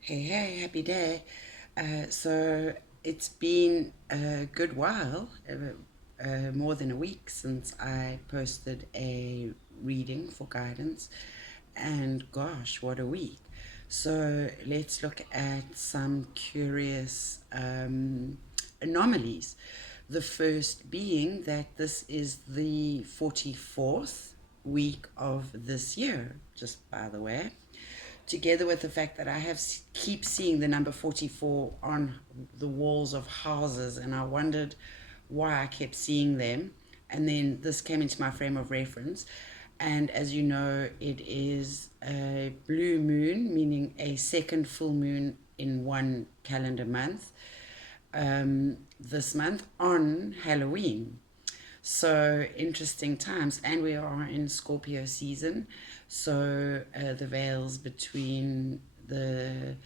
Hey, hey, happy day. So it's been a good while, more than a week since I posted a reading for guidance. And gosh, what a week. So let's look at some curious anomalies. The first being that this is the 44th week of this year, just by the way, together with the fact that I keep seeing the number 44 on the walls of houses, and I wondered why I kept seeing them. And then this came into my frame of reference. And as you know, it is a blue moon, meaning a second full moon in one calendar month, this month on Halloween. So interesting times, and we are in Scorpio season. So the veils between the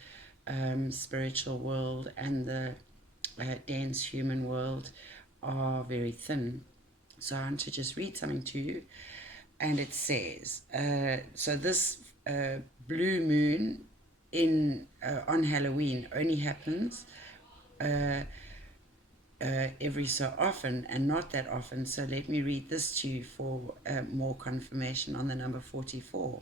spiritual world and the dense human world are very thin. So I want to just read something to you, and it says, so this blue moon in on Halloween only happens every so often and not that often. So let me read this to you for more confirmation on the number 44.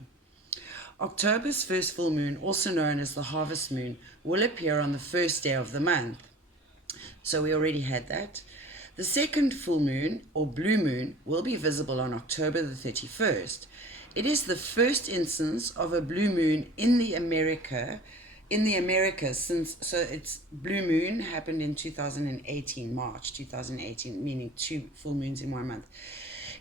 October's first full moon, also known as the harvest moon, will appear on the first day of the month. So we already had that. The second full moon, or blue moon, will be visible on October the 31st. It is the first instance of a blue moon in the Americas since, so it's blue moon happened in 2018, March 2018, meaning two full moons in one month.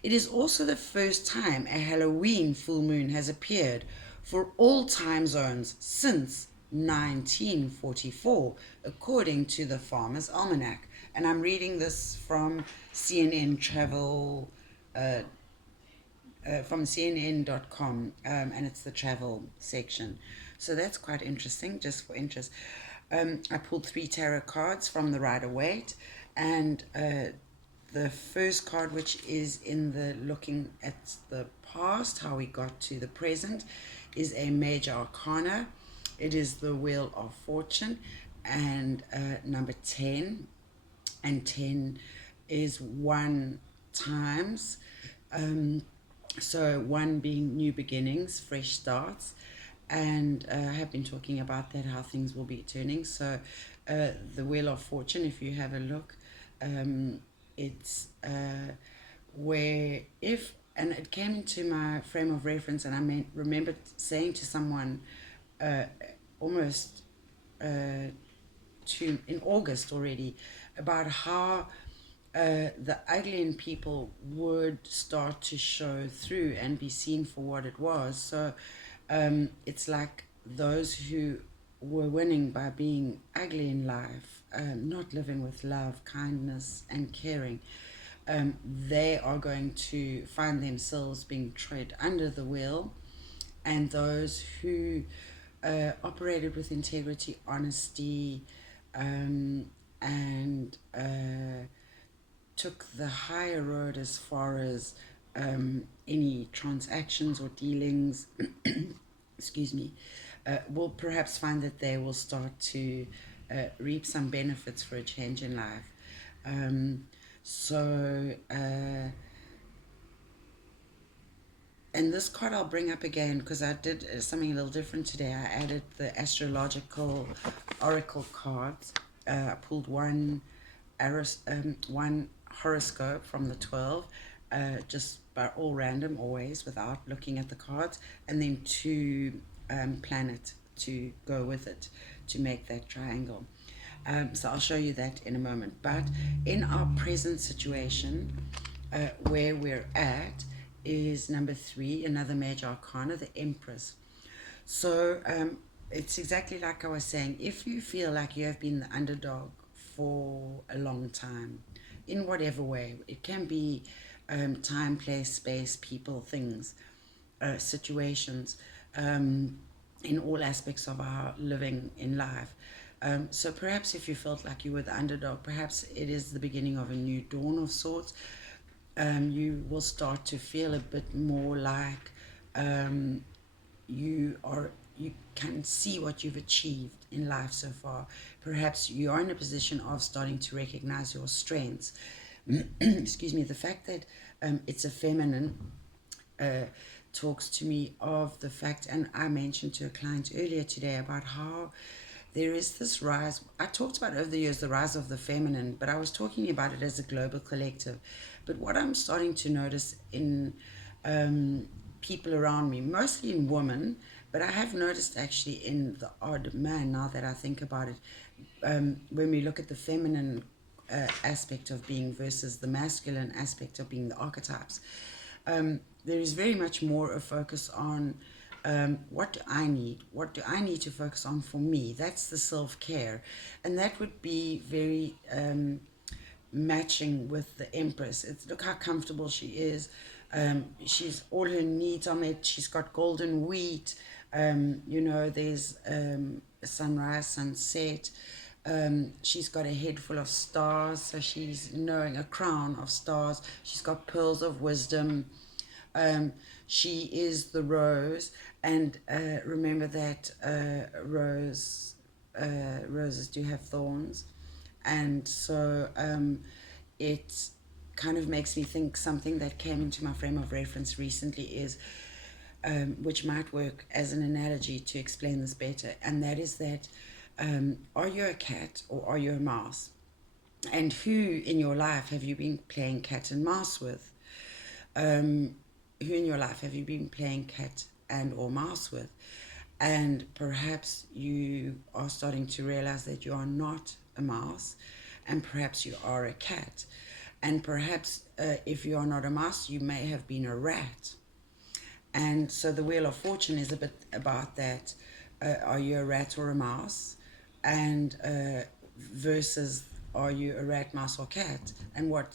It is also the first time a Halloween full moon has appeared for all time zones since 1944, according to the Farmer's Almanac. And I'm reading this from CNN Travel, from CNN.com, and it's the travel section. So that's quite interesting, just for interest. I pulled three tarot cards from the Rider-Waite, and the first card, which is in the looking at the past, how we got to the present, is a major arcana. It is the Wheel of Fortune, and number 10, and 10 is one times. So one being new beginnings, fresh starts, and I have been talking about that, how things will be turning. So the Wheel of Fortune, if you have a look, it's where if, and it came into my frame of reference, and I remember saying to someone uh, almost in August already, about how the ugly in people would start to show through and be seen for what it was. So it's like those who were winning by being ugly in life, not living with love, kindness, and caring, they are going to find themselves being tread under the wheel. And those who operated with integrity, honesty, and took the higher road as far as any transactions or dealings, excuse me, will perhaps find that they will start to reap some benefits for a change in life. Um, so, and this card I'll bring up again because I did something a little different today. I added the astrological oracle cards. I pulled one horoscope from the 12, just by all random, always without looking at the cards, and then two planet to go with it to make that triangle. So I'll show you that in a moment. But in our present situation, where we're at is number 3, another major arcana, the Empress. So it's exactly like I was saying. If you feel like you have been the underdog for a long time, in whatever way, it can be time, place, space, people, things, situations, in all aspects of our living in life. So perhaps if you felt like you were the underdog, perhaps it is the beginning of a new dawn of sorts. You will start to feel a bit more like um, you are you can see what you've achieved in life so far. Perhaps you are in a position of starting to recognize your strengths. Excuse me. The fact that it's a feminine talks to me of the fact, and I mentioned to a client earlier today about how there is this rise. I talked about over the years the rise of the feminine, but I was talking about it as a global collective. But what I'm starting to notice in people around me, mostly in women, but I have noticed actually in the odd man, now that I think about it, when we look at the feminine aspect of being versus the masculine aspect of being, the archetypes, there is very much more a focus on what do I need? What do I need to focus on for me? That's the self-care. And that would be very matching with the Empress. Look how comfortable she is. She's all her needs are met. She's got golden wheat. There's sunrise, sunset. She's got a head full of stars, so she's knowing a crown of stars. She's got pearls of wisdom. She is the rose, and remember that roses do have thorns, and so it kind of makes me think something that came into my frame of reference recently is, which might work as an analogy to explain this better, and that is that are you a cat or are you a mouse? And who in your life have you been playing cat and mouse with? Who in your life have you been playing cat and or mouse with? And perhaps you are starting to realize that you are not a mouse, and perhaps you are a cat. And perhaps if you are not a mouse, you may have been a rat. And so the Wheel of Fortune is a bit about that. Are you a rat or a mouse? And versus are you a rat, mouse, or cat? And what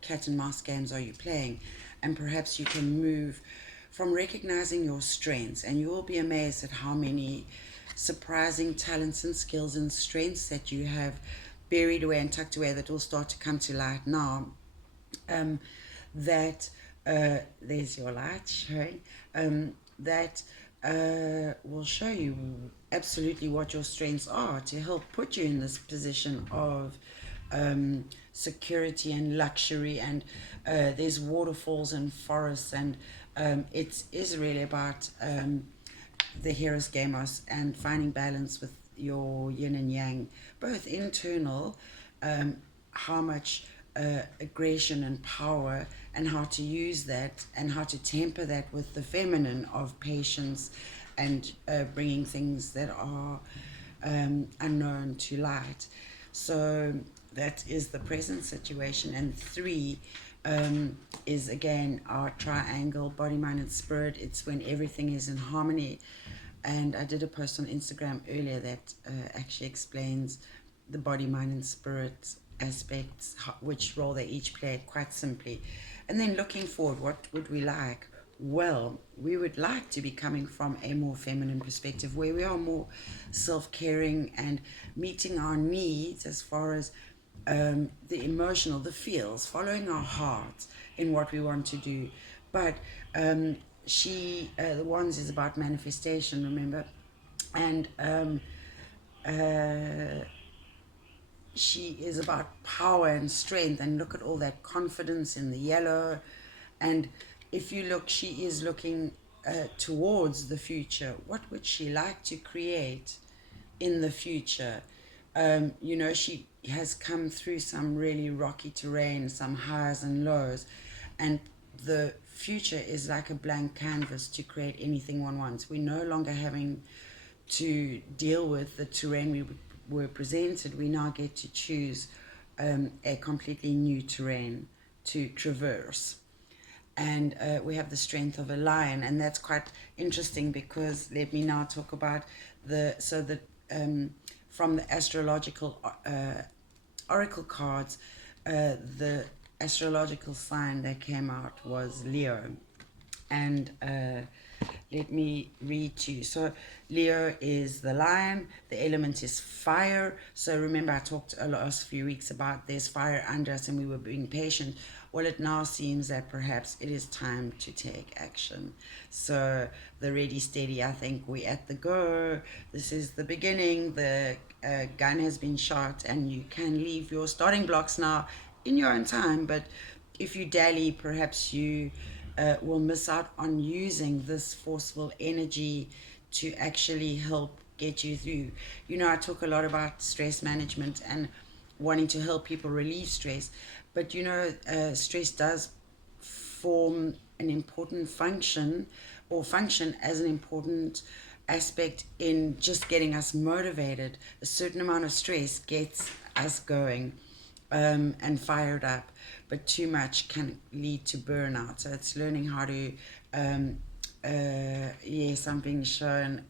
cat and mouse games are you playing? And perhaps you can move from recognizing your strengths, and you will be amazed at how many surprising talents and skills and strengths that you have buried away and tucked away that will start to come to light now. There's your light showing. That will show you absolutely what your strengths are to help put you in this position of security and luxury, and there's waterfalls and forests, and it is really about the Heros Gamos and finding balance with your yin and yang, both internal, how much aggression and power, and how to use that and how to temper that with the feminine of patience and bringing things that are unknown to light. So that is the present situation. And 3 is again our triangle, body, mind, and spirit. It's when everything is in harmony. And I did a post on Instagram earlier that actually explains the body, mind, and spirit aspects, which role they each play, quite simply. And then looking forward, what would we like? Well, we would like to be coming from a more feminine perspective, where we are more self-caring and meeting our needs as far as the emotional, the feels, following our hearts in what we want to do. But the Wands is about manifestation, remember? And she is about power and strength, and look at all that confidence in the yellow. And if you look, she is looking towards the future. What would she like to create in the future? She has come through some really rocky terrain, some highs and lows, and the future is like a blank canvas to create anything one wants. We're no longer having to deal with the terrain we were presented. We now get to choose a completely new terrain to traverse. And we have the strength of a lion, and that's quite interesting, because let me now talk about from the astrological oracle cards, the astrological sign that came out was Leo. And Let me read to you. So Leo is the lion, the element is fire. So remember I talked a last few weeks about there's fire under us and we were being patient. Well, it now seems that perhaps it is time to take action. So the ready, steady, I think we're at the go. This is the beginning. The gun has been shot and you can leave your starting blocks now in your own time. But if you dally, perhaps you will miss out on using this forceful energy to actually help get you through. You know, I talk a lot about stress management and wanting to help people relieve stress, but you know, stress does form an important function or function as an important aspect in just getting us motivated. A certain amount of stress gets us going and fired up, but too much can lead to burnout. So it's learning how to, yes, I'm being shown.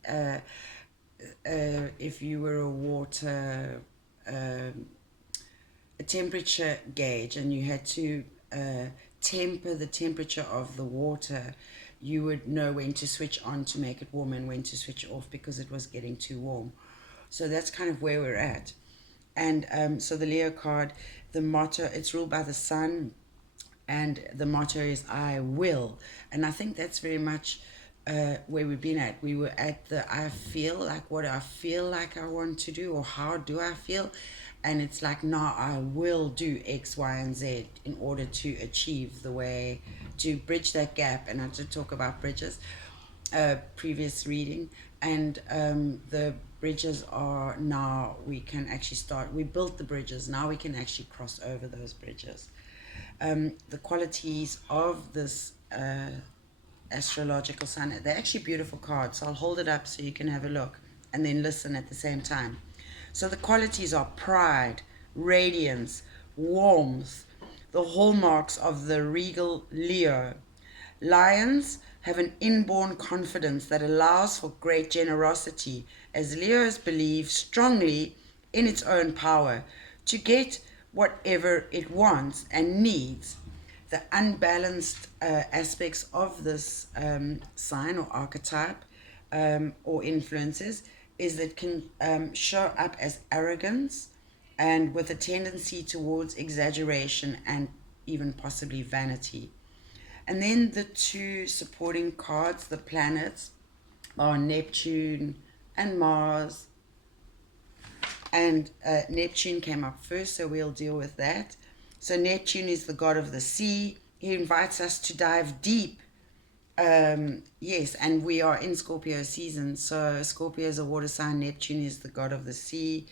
If you were a water a temperature gauge and you had to temper the temperature of the water, you would know when to switch on to make it warm and when to switch off because it was getting too warm. So that's kind of where we're at. And so the Leo card, the motto, it's ruled by the sun, and the motto is I will. And I think that's very much where we've been at. We were at the I feel, like what do I feel like I want to do, or how do I feel? And it's like, no, I will do X, Y, and Z in order to achieve the way, to bridge that gap. And I did talk about bridges, previous reading. And the bridges are now, we can actually start, we built the bridges, now we can actually cross over those bridges. The qualities of this astrological sign, they're actually beautiful cards. So I'll hold it up so you can have a look and then listen at the same time. So the qualities are pride, radiance, warmth, the hallmarks of the regal Leo. Lions have an inborn confidence that allows for great generosity, as Leos believe strongly in its own power to get whatever it wants and needs. The unbalanced aspects of this sign or archetype or influences is that it can show up as arrogance and with a tendency towards exaggeration and even possibly vanity. And then the two supporting cards, the planets, are Neptune and Mars. And Neptune came up first, so we'll deal with that. So Neptune is the god of the sea. He invites us to dive deep. Yes, and we are in Scorpio season. So Scorpio is a water sign. Neptune is the god of the sea.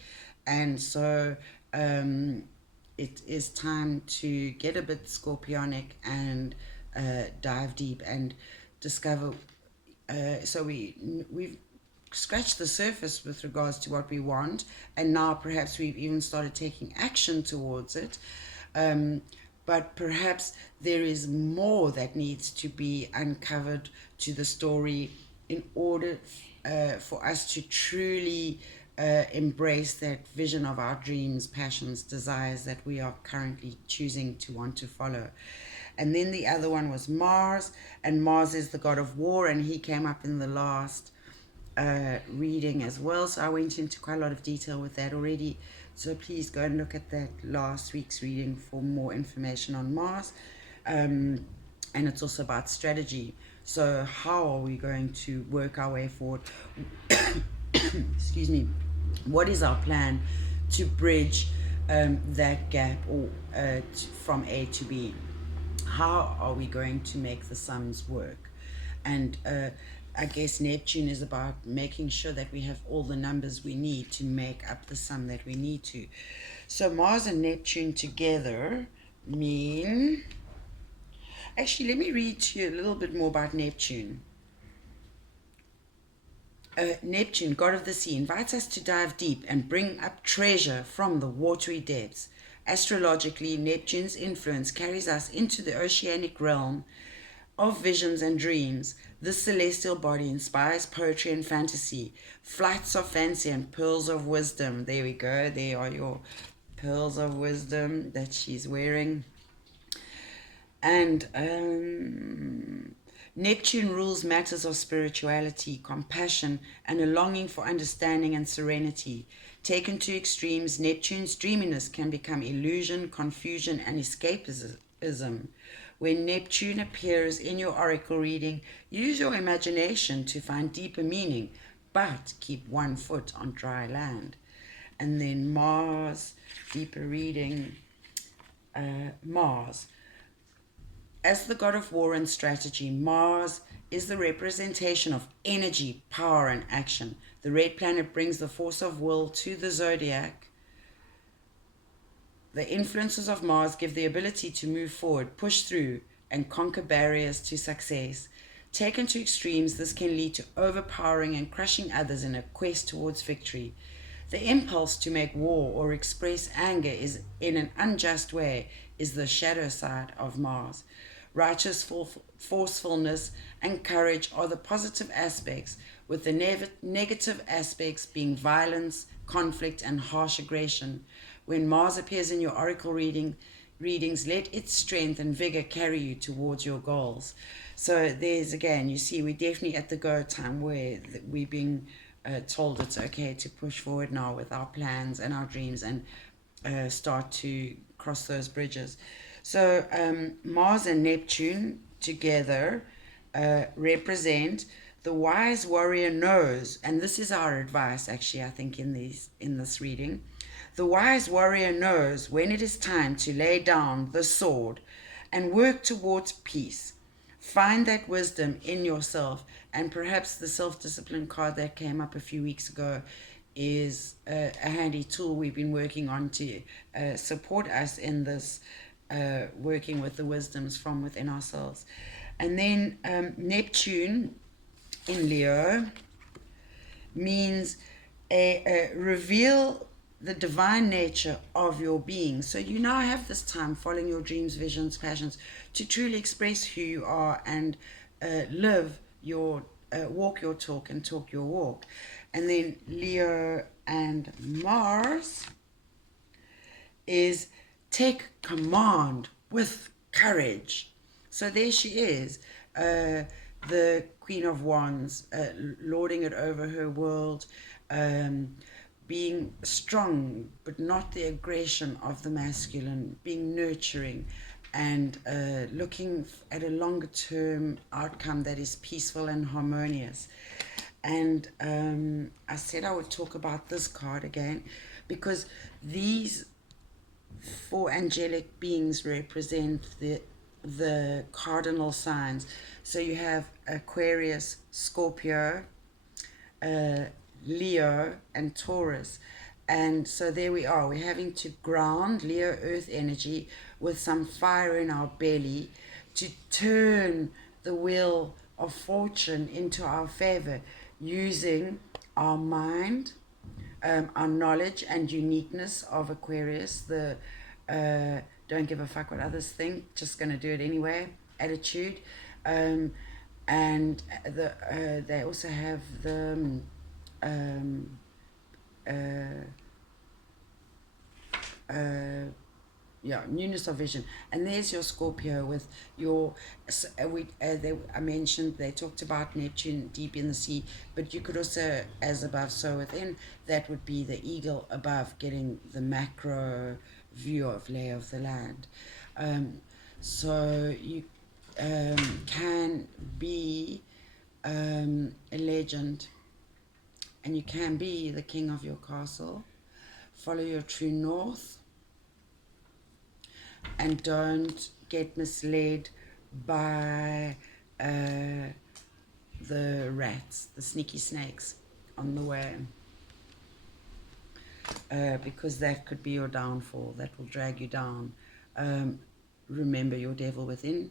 And so it is time to get a bit scorpionic and dive deep and discover. So we've scratched the surface with regards to what we want, and now perhaps we've even started taking action towards it. But perhaps there is more that needs to be uncovered to the story in order for us to truly embrace that vision of our dreams, passions, desires that we are currently choosing to want to follow. And then the other one was Mars, and Mars is the god of war, and he came up in the last reading as well. So I went into quite a lot of detail with that already. So please go and look at that last week's reading for more information on Mars. And it's also about strategy. So how are we going to work our way forward? Excuse me. What is our plan to bridge that gap or from A to B? How are we going to make the sums work? And I guess Neptune is about making sure that we have all the numbers we need to make up the sum that we need to. So Mars and Neptune together mean... Actually, let me read to you a little bit more about Neptune. Neptune, god of the sea, invites us to dive deep and bring up treasure from the watery depths. Astrologically, Neptune's influence carries us into the oceanic realm of visions and dreams. This celestial body inspires poetry and fantasy, flights of fancy and pearls of wisdom. There we go. There are your pearls of wisdom that she's wearing. And Neptune rules matters of spirituality, compassion, and a longing for understanding and serenity. Taken to extremes, Neptune's dreaminess can become illusion, confusion, and escapism. When Neptune appears in your oracle reading, use your imagination to find deeper meaning, but keep one foot on dry land. And then Mars, deeper reading, Mars. As the god of war and strategy, Mars is the representation of energy, power, and action. The red planet brings the force of will to the zodiac. The influences of Mars give the ability to move forward, push through, and conquer barriers to success. Taken to extremes, this can lead to overpowering and crushing others in a quest towards victory. The impulse to make war or express anger is in an unjust way is the shadow side of Mars. Righteous forcefulness and courage are the positive aspects, with the negative aspects being violence, conflict, and harsh aggression. When Mars appears in your oracle readings, let its strength and vigor carry you towards your goals. So there's again, you see, we're definitely at the go time where we're being told it's okay to push forward now with our plans and our dreams and start to cross those bridges. So Mars and Neptune together represent the wise warrior knows, and this is our advice actually, I think, in this reading. The wise warrior knows when it is time to lay down the sword and work towards peace. Find that wisdom in yourself, and perhaps the self-discipline card that came up a few weeks ago is a handy tool we've been working on to support us in this working with the wisdoms from within ourselves. And then Neptune in Leo means reveal the divine nature of your being. So you now have this time following your dreams, visions, passions to truly express who you are and live your walk your talk and talk your walk. And then Leo and Mars is take command with courage. So there she is, the Queen of Wands, lording it over her world, being strong, but not the aggression of the masculine, being nurturing, and looking at a longer term outcome that is peaceful and harmonious. And I said I would talk about this card again because these four angelic beings represent the cardinal signs. So you have Aquarius, Scorpio, Leo, and Taurus. And so there we are. We're having to ground Leo earth energy with some fire in our belly to turn the wheel of fortune into our favor using our mind, our knowledge and uniqueness of Aquarius, the don't give a fuck what others think, just going to do it anyway attitude. And they also have the newness of vision. And there's your Scorpio with your I mentioned they talked about Neptune deep in the sea, but you could also, as above so within, that would be the eagle above, getting the macro view of lay of the land. So you can be a legend, and you can be the king of your castle. Follow your true north, and don't get misled by the rats, the sneaky snakes on the way, because that could be your downfall. That will drag you down. Remember your devil within.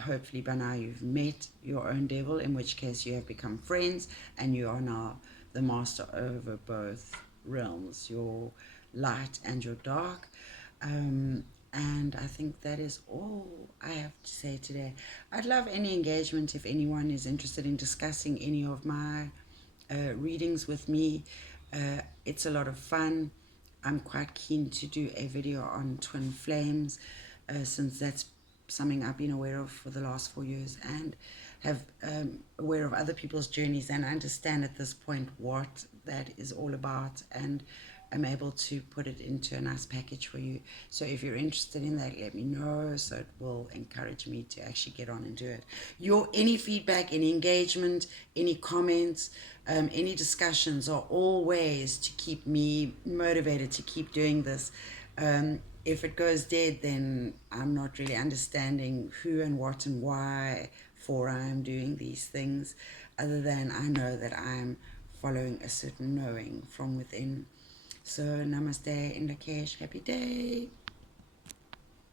Hopefully by now you've met your own devil, in which case you have become friends and you are now the master over both realms, your light and your dark. And I think that is all I have to say today. I'd love any engagement if anyone is interested in discussing any of my readings with me. It's a lot of fun. I'm quite keen to do a video on twin flames, since that's something I've been aware of for the last 4 years, and have aware of other people's journeys, and understand at this point what that is all about, and I'm able to put it into a nice package for you. So if you're interested in that, let me know, so it will encourage me to actually get on and do it. Any feedback, any engagement, any comments, any discussions are all ways to keep me motivated to keep doing this. If it goes dead, then I'm not really understanding who and what and why for I'm doing these things, other than I know that I'm following a certain knowing from within. So namaste, Indakesh, happy day.